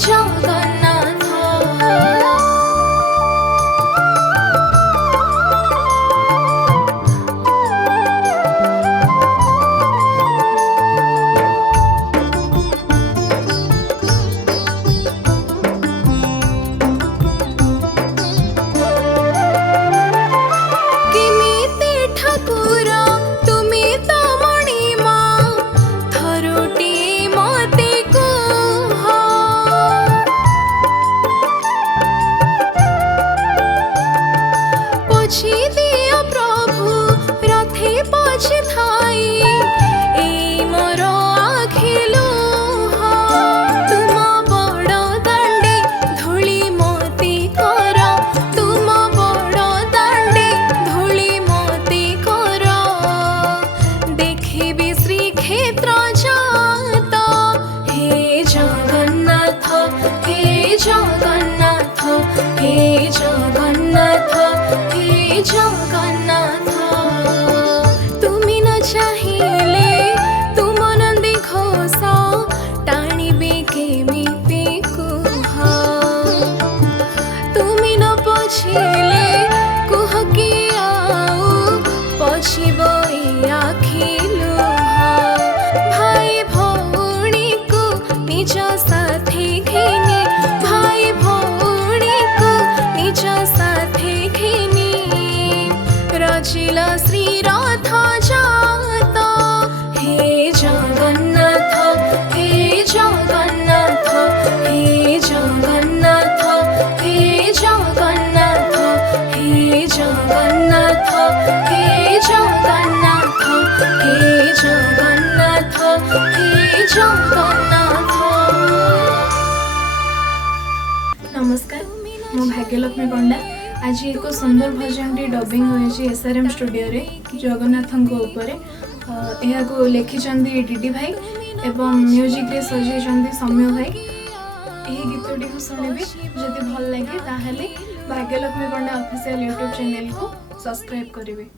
जगन्नाथ जगन्नाथ तुमी न चाहिले तुम नंदी घोष टाणिबे केमिति कुह तुमी न पछिले कुह कि आउ पछिब आखि लुह भाई भौणी को निज साथी घिनी भाई भौणी को निज साथी घिनी रचिला श्री रथ जात हे जगन्नाथ हे जगन्नाथ हे जगन्नाथ हे जगन्नाथ हे जगन्नाथ हे जगन्नाथ हे जगन्नाथ हे जगन्नाथ। नमस्कार मु भाग्यलक्ष्मी पंडा आज एक सुंदर भजन टी डबिंग होइछि एसआरएम स्टूडियो रे जगन्नाथन को ऊपर यह को लिखिचंदी डीडी भाई एवं म्यूजिक रे सजेइचंदी सौम्य भाई। यही गीतटी को सुनिबे जदि भल लगे ताहले भाग्यलक्ष्मी पंडा ऑफिशियल यूट्यूब चैनल को सब्सक्राइब करिवे।